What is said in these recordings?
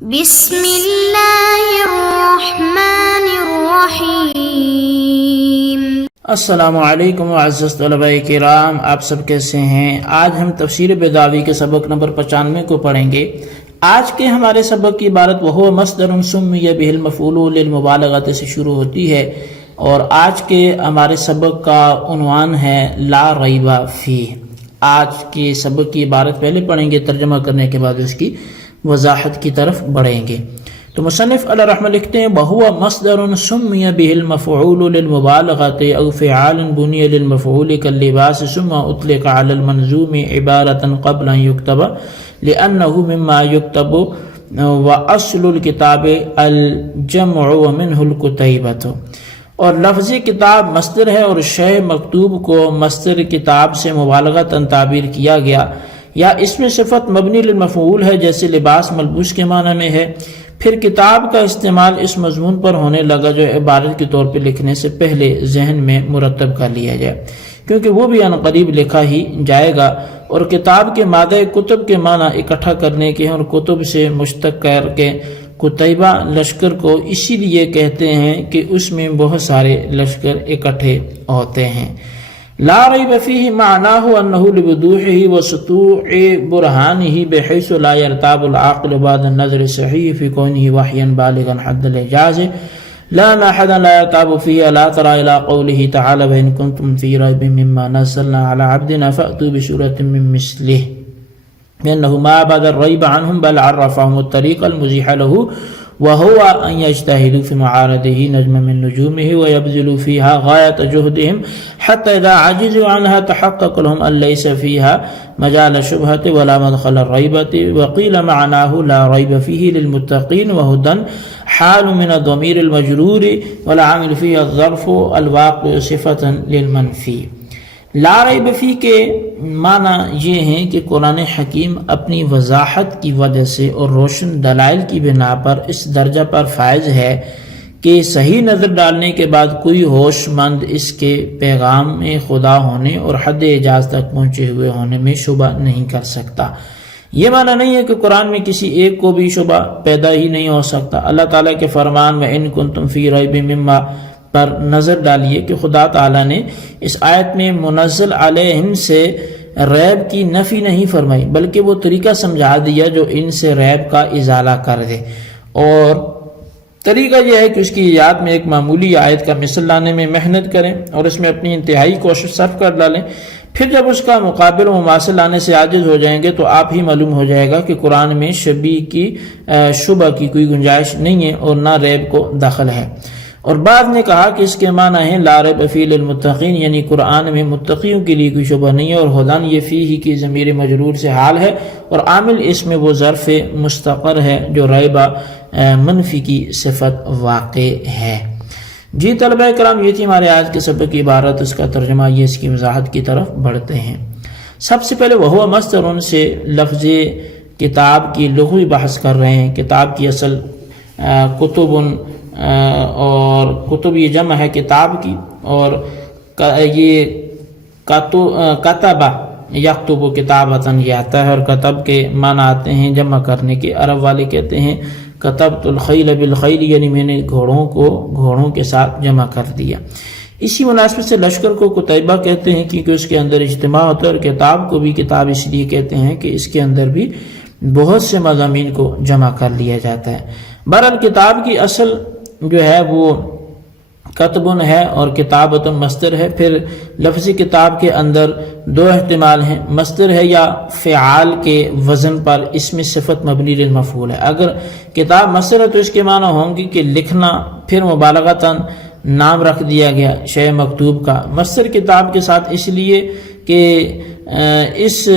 بسم اللہ الرحمن الرحیم۔ السلام علیکم معزز طلباء کرام، آپ سب کیسے ہیں؟ آج ہم تفسیر بیضاوی کے سبق نمبر 95 کو پڑھیں گے۔ آج کے ہمارے سبق کی عبارت وہو مصدر سمی بہ المفعول للمبالغۃ سے شروع ہوتی ہے، اور آج کے ہمارے سبق کا عنوان ہے لا ریب فیہ۔ آج کے سبق کی عبارت پہلے پڑھیں گے، ترجمہ کرنے کے بعد اس کی وضاحت کی طرف بڑھیں گے۔ تو مصنف علیہ رحمہ لکھتے ہیں وَهُوَ مصدر سُمِّيَ بِهِ الْمَفْعُولُ لِلْمُبَالَغَةِ أَوْ فِعَالٌ بُنِيَ لِلْمَفْعُولِ كَاللِّبَاسِ ثُمَّ أُطْلِقَ عَلَى الْمَنْظُومِ عِبَارَةً قَبْلَ أَنْ يُكْتَبَ لِأَنَّهُ مِمَّا يُكْتَبُ وَأَصْلُ الْكِتَابِ الْجَمْعُ وَمِنْهُ الْكُتَيْبَةُ۔ اور لفظ کتاب مصدر ہے، اور شے مکتوب کو مصدر کتاب سے مبالغتاً تعبیر کیا گیا، یا اس میں صفت مبنی للمفعول ہے جیسے لباس ملبوس کے معنی میں ہے۔ پھر کتاب کا استعمال اس مضمون پر ہونے لگا جو عبارت کے طور پہ لکھنے سے پہلے ذہن میں مرتب کر لیا جائے، کیونکہ وہ بھی عنقریب لکھا ہی جائے گا۔ اور کتاب کے مادہ کتب کے معنی اکٹھا کرنے کے ہیں، اور کتب سے مشتق کر کے کتیبہ لشکر کو اسی لیے کہتے ہیں کہ اس میں بہت سارے لشکر اکٹھے ہوتے ہیں۔ لا ریب فیہ معناہ انہ لوضوحہ وسطوع برہانہ بحیث لا یرتاب العاقل بعد النظر الصحیح فی کونہ وحیا بالغا حد الاعجاز لا احدا لا یرتاب فیہ لا تری الی قولہ تعالی وان کنتم فی ریب مما نزلنا علی عبدنا فأتوا بسورة من مثلہ لأنه ما أبعد الريب عنهم بل عرفهم الطريق المزيح له وهو أن يجتهدوا في معارضه نجما من نجومه ويبذلوا فيها غاية جهدهم حتى إذا عجزوا عنها تحقق لهم أن ليس فيها مجال الشبهة ولا مدخل الريبة۔ وقيل معناه لا ريب فيه للمتقين وهدى حال من الضمير المجرور والعامل فيه الظرف الواقع صفة للمنفي۔ لا ریب فی کے معنی یہ ہیں کہ قرآن حکیم اپنی وضاحت کی وجہ سے اور روشن دلائل کی بنا پر اس درجہ پر فائز ہے کہ صحیح نظر ڈالنے کے بعد کوئی ہوش مند اس کے پیغام میں خدا ہونے اور حد اعجاز تک پہنچے ہوئے ہونے میں شبہ نہیں کر سکتا۔ یہ معنی نہیں ہے کہ قرآن میں کسی ایک کو بھی شبہ پیدا ہی نہیں ہو سکتا۔ اللہ تعالیٰ کے فرمان وَإِن كُنتُمْ فِي رَيْبٍ مِّمَّا پر نظر ڈالیے کہ خدا تعالیٰ نے اس آیت میں منزل علیہم سے ریب کی نفی نہیں فرمائی، بلکہ وہ طریقہ سمجھا دیا جو ان سے ریب کا ازالہ کر دے۔ اور طریقہ یہ ہے کہ اس کی ایجاد میں ایک معمولی آیت کا مثل لانے میں محنت کریں اور اس میں اپنی انتہائی کوشش صرف کر ڈالیں۔ پھر جب اس کا مقابل و مماثل لانے سے عاجز ہو جائیں گے تو آپ ہی معلوم ہو جائے گا کہ قرآن میں شبہ کی کوئی گنجائش نہیں ہے اور نہ ریب کو دخل ہے۔ اور بعد نے کہا کہ اس کے معنی ہے لا ریب فیہ للمتقین، یعنی قرآن میں متقیوں کے لیے کوئی شبہ نہیں ہے، اور ہدن یہ فیہ کی ضمیر مجرور سے حال ہے، اور عامل اس میں وہ ظرف مستقر ہے جو ریبہ منفی کی صفت واقع ہے۔ جی طلبہ کرام، یہ تھی ہمارے آج کے سبق کی عبارت، اس کا ترجمہ یہ، اس کی وضاحت کی طرف بڑھتے ہیں۔ سب سے پہلے وہو مصدر سے لفظ کتاب کی لغوی بحث کر رہے ہیں۔ کتاب کی اصل کتب، اور کتب یہ جمع ہے کتاب کی، اور یہ کتبہ یکتب کتابتاً یہ آتا ہے، اور کتب کے معنی آتے ہیں جمع کرنے کے۔ عرب والے کہتے ہیں کتبت الخیل بالخیل، یعنی میں نے گھوڑوں کو گھوڑوں کے ساتھ جمع کر دیا۔ اسی مناسبت سے لشکر کو کتیبہ کہتے ہیں کیونکہ اس کے اندر اجتماع ہوتا ہے، اور کتاب کو بھی کتاب اس لیے کہتے ہیں کہ اس کے اندر بھی بہت سے مضامین کو جمع کر لیا جاتا ہے۔ بہرحال کتاب کی اصل جو ہے وہ کتبن ہے اور کتابتن مصدر ہے۔ پھر لفظ کتاب کے اندر دو احتمال ہیں، مصدر ہے یا فعال کے وزن پر اسم صفت مبنی للمفعول ہے۔ اگر کتاب مصدر ہے تو اس کے معنی ہوں گے کہ لکھنا، پھر مبالغتاً نام رکھ دیا گیا شے مکتوب کا۔ مصدر کتاب کے ساتھ اس لیے کہ اس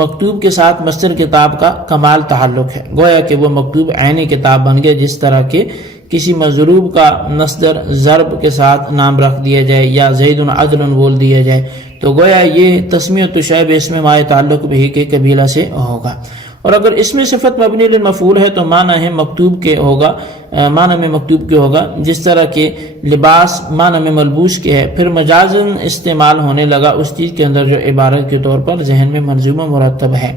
مکتوب کے ساتھ مصدر کتاب کا کمال تعلق ہے، گویا کہ وہ مکتوب عین کتاب بن گیا، جس طرح کہ کسی مضروب کا مصدر ضرب کے ساتھ نام رکھ دیا جائے یا زید عدل بول دیا جائے تو گویا یہ تسمیۃ شیء باسم ما تعلق به کے قبیلہ سے ہوگا۔ اور اگر اس میں صفت مبنی للمفعول ہے تو معنی ہے مکتوب کے ہوگا، معنی میں مکتوب کے ہوگا، جس طرح کہ لباس معنی میں ملبوس کے ہے۔ پھر مجازن استعمال ہونے لگا اس چیز کے اندر جو عبارت کے طور پر ذہن میں منظوم و مرتب ہے۔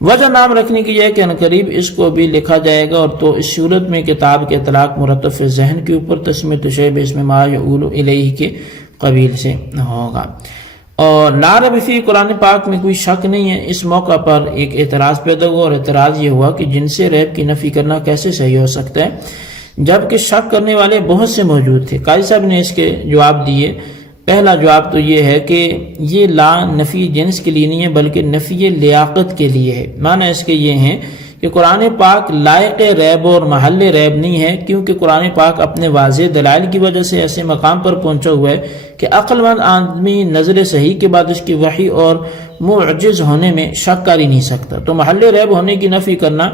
وجہ نام رکھنے کی یہ کہ عنقریب اس کو بھی لکھا جائے گا، اور تو اس صورت میں کتاب کے اطلاق مرتب فی ذہن کے اوپر تسمیۃ شیب اس میں ما یعول الیہ کے قبیل سے ہوگا۔ اور لا ریب فیہ قرآن پاک میں کوئی شک نہیں ہے۔ اس موقع پر ایک اعتراض پیدا ہوا، اور اعتراض یہ ہوا کہ جن سے ریب کی نفی کرنا کیسے صحیح ہو سکتا ہے جبکہ شک کرنے والے بہت سے موجود تھے۔ قاضی صاحب نے اس کے جواب دیے۔ پہلا جواب تو یہ ہے کہ یہ لا نفی جنس کے لیے نہیں ہے بلکہ نفی لیاقت کے لیے ہے۔ معنی اس کے یہ ہیں کہ قرآن پاک لائق ریب اور محل ریب نہیں ہے، کیونکہ قرآن پاک اپنے واضح دلائل کی وجہ سے ایسے مقام پر پہنچا ہوا ہے کہ عقل مند آدمی نظر صحیح کے بعد اس کی وحی اور معجز ہونے میں شک کر ہی نہیں سکتا۔ تو محل ریب ہونے کی نفی کرنا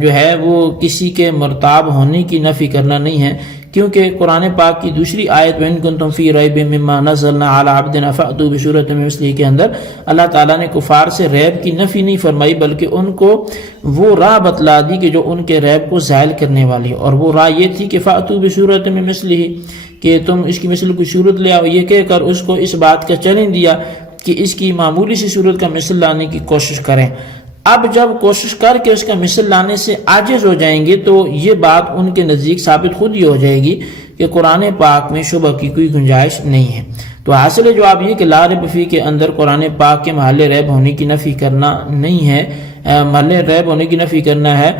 جو ہے وہ کسی کے مرتاب ہونے کی نفی کرنا نہیں ہے، کیونکہ قرآن پاک کی دوسری آیت وَإِن كُنتُمْ فِي رَيْبٍ مِّمَّا نَزَّلْنَا عَلَىٰ عَبْدِنَا فَأْتُوا بِسُورَةٍ مِّن مِّثْلِهِ کے اندر اللہ تعالیٰ نے کفار سے ریب کی نفی نہیں فرمائی بلکہ ان کو وہ راہ بتلا دی کہ جو ان کے ریب کو زائل کرنے والی، اور وہ راہ یہ تھی کہ فَأْتُوا بِسُورَةٍ مِّن مِّثْلِهِ کہ تم اس کی مثل کی صورت لے آؤ۔ یہ کہہ کر اس کو اس بات کا چیلنج دیا کہ اس کی معمولی سی صورت کا مثل لانے کی کوشش کریں۔ اب جب کوشش کر کے اس کا مثل لانے سے عاجز ہو جائیں گے تو یہ بات ان کے نزدیک ثابت خود ہی ہو جائے گی کہ قرآن پاک میں شبہ کی کوئی گنجائش نہیں ہے۔ تو حاصل جواب یہ کہ لا ریب فیہ کے اندر قرآن پاک کے محل ریب ہونے کی نفی کرنا نہیں ہے، محل ریب ہونے کی نفی کرنا ہے،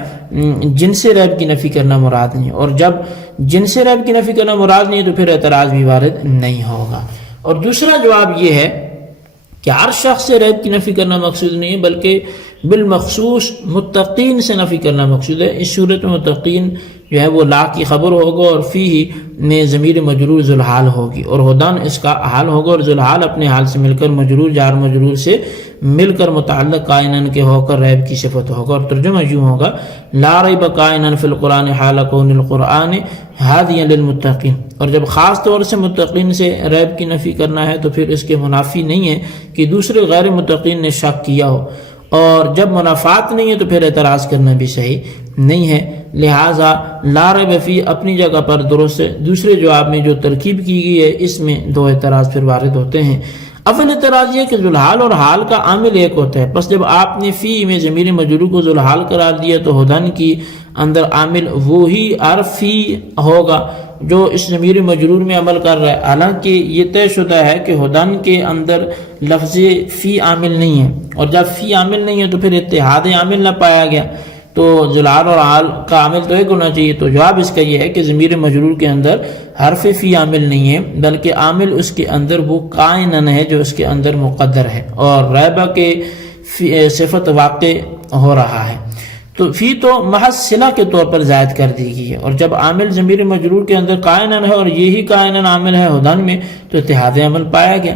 جنس ریب کی نفی کرنا مراد نہیں، اور جب جنس ریب کی نفی کرنا مراد نہیں ہے تو پھر اعتراض بھی وارد نہیں ہوگا۔ اور دوسرا جواب یہ ہے کہ ہر شخص سے ریب کی نفی کرنا مقصود نہیں ہے بلکہ بالمخصوص متقین سے نفی کرنا مقصود ہے۔ اس صورت میں متقین جو ہے وہ لا کی خبر ہوگا، اور فیہ میں ضمیر مجرور ذوالحال ہوگی، اور ہدن اس کا حال ہوگا، اور ذوالحال اپنے حال سے مل کر مجرور جار مجرور سے مل کر متعلق کائنن کے ہو کر ریب کی صفت ہوگا، اور ترجمہ یوں ہوگا لا ریب کائنن فی القرآن حال کون القرآن ہادیا للمتقین۔ اور جب خاص طور سے متقین سے ریب کی نفی کرنا ہے تو پھر اس کے منافی نہیں ہے کہ دوسرے غیر متقین نے شک کیا ہو، اور جب منافات نہیں ہے تو پھر اعتراض کرنا بھی صحیح نہیں ہے۔ لہٰذا لا ریب فیہ اپنی جگہ پر درست ہے۔ دوسرے جواب میں جو ترکیب کی گئی ہے اس میں دو اعتراض پھر وارد ہوتے ہیں۔ اول اعتراض یہ کہ ذوالحال اور حال کا عامل ایک ہوتا ہے، پس جب آپ نے فی میں ضمیر مجرور کو ذوالحال قرار دیا تو ہدن کی اندر عامل وہی حرف فی ہوگا جو اس ضمیر مجرور میں عمل کر رہا ہے، حالانکہ یہ طے شدہ ہے کہ ہدن کے اندر لفظ فی عامل نہیں ہے، اور جب فی عامل نہیں ہے تو پھر اتحاد عامل نہ پایا گیا، تو ذوالحال اور حال کا عامل تو ایک ہونا چاہیے۔ تو جواب اس کا یہ ہے کہ ضمیر مجرور کے اندر حرف فی عامل نہیں ہے بلکہ عامل اس کے اندر وہ کائنن ہے جو اس کے اندر مقدر ہے، اور ریبہ کے صفت واقع ہو رہا ہے، تو فی تو محض صلہ کے طور پر زائد کر دی گئی ہے، اور جب عامل ضمیر مجرور کے اندر کائنن ہے اور یہی کائنن عامل ہے ہدن میں تو اتحاد عمل پایا گیا۔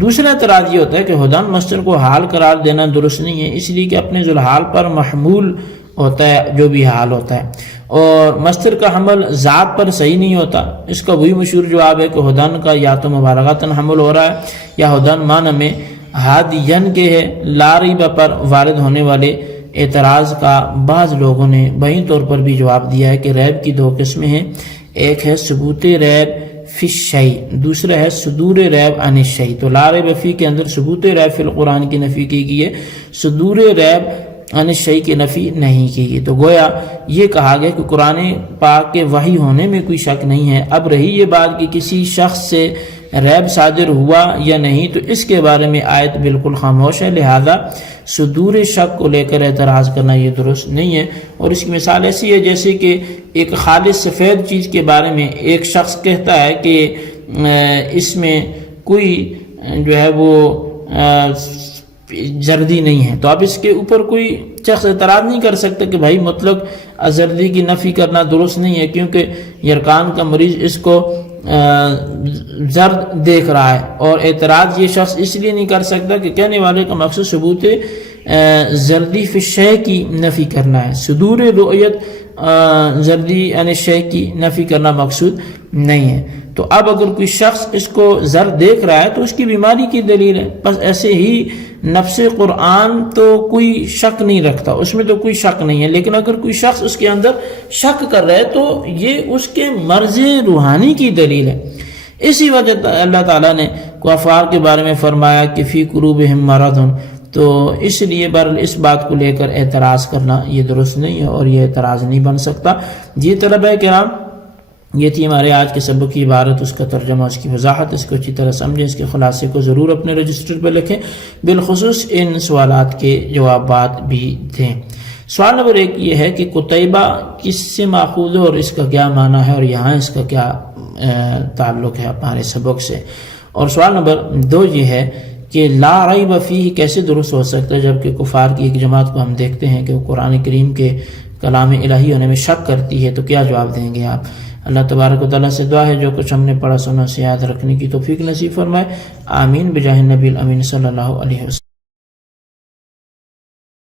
دوسرا اعتراض یہ ہوتا ہے کہ ہدن مصدر کو حال قرار دینا درست نہیں ہے، اس لیے کہ اپنے ذوالحال پر محمول ہوتا ہے جو بھی حال ہوتا ہے، اور مصدر کا حمل ذات پر صحیح نہیں ہوتا۔ اس کا وہی مشہور جواب ہے کہ ہدن کا یا تو مبالغتاً حمل ہو رہا ہے یا ہدن معنی میں ہادین کے ہے۔ لا ریب پر وارد ہونے والے اعتراض کا بعض لوگوں نے بہین طور پر بھی جواب دیا ہے کہ ریب کی دو قسمیں ہیں، ایک ہے ثبوت ریب فی الشیء، دوسرا ہے صدور ریب عن الشیء۔ تو لا ریب فی کے اندر ثبوت ریب فی القرآن کی نفی کی گئی ہے، صدور ریب عن الشیء کی نفی نہیں کی گئی۔ تو گویا یہ کہا گیا کہ قرآن پاک کے وحی ہونے میں کوئی شک نہیں ہے۔ اب رہی یہ بات کہ کسی شخص سے ریب صادر ہوا یا نہیں، تو اس کے بارے میں آیت بالکل خاموش ہے، لہذا صدور شک کو لے کر اعتراض کرنا یہ درست نہیں ہے۔ اور اس کی مثال ایسی ہے جیسے کہ ایک خالص سفید چیز کے بارے میں ایک شخص کہتا ہے کہ اس میں کوئی جو ہے وہ زردی نہیں ہے، تو اب اس کے اوپر کوئی شخص اعتراض نہیں کر سکتا کہ بھائی مطلق زردی کی نفی کرنا درست نہیں ہے، کیونکہ یرکان کا مریض اس کو زرد دیکھ رہا ہے، اور اعتراض یہ شخص اس لیے نہیں کر سکتا کہ کہنے والے کا مقصد ثبوت زردی فی الشیء کی نفی کرنا ہے، صدور رؤیت زردی عن الشیء کی نفی کرنا مقصود نہیں ہے۔ تو اب اگر کوئی شخص اس کو زرد دیکھ رہا ہے تو اس کی بیماری کی دلیل ہے، بس ایسے ہی نفس قرآن تو کوئی شک نہیں رکھتا، اس میں تو کوئی شک نہیں ہے، لیکن اگر کوئی شخص اس کے اندر شک کر رہا ہے تو یہ اس کے مرض روحانی کی دلیل ہے۔ اسی وجہ اللہ تعالیٰ نے کفار کے بارے میں فرمایا کہ فی قلوبہم مرض، تو اس لیے بہرحال اس بات کو لے کر اعتراض کرنا یہ درست نہیں ہے اور یہ اعتراض نہیں بن سکتا. جی طلبہ کرام، یہ تھی ہمارے آج کے سبق کی عبارت، اس کا ترجمہ، اس کی وضاحت. اس کو اچھی طرح سمجھیں، اس کے خلاصے کو ضرور اپنے رجسٹر پہ لکھیں. بالخصوص ان سوالات کے جوابات بھی تھے. سوال نمبر 1 یہ ہے کہ قتیبہ کس سے ماخوذ ہے اور اس کا کیا معنی ہے اور یہاں اس کا کیا تعلق ہے ہمارے سبق سے. اور سوال نمبر 2 یہ ہے کہ لا ریب فیہ کیسے درست ہو سکتا ہے جبکہ کفار کی ایک جماعت کو ہم دیکھتے ہیں کہ وہ قرآن کریم کے کلام الہی ہونے میں شک کرتی ہے. تو کیا جواب دیں گے آپ؟ اللہ تبارک و تعالیٰ سے دعا ہے جو کچھ ہم نے پڑھا سنا سے یاد رکھنے کی توفیق نصیب فرمائے. آمین بجاہ النبی الامین صلی اللہ علیہ وسلم.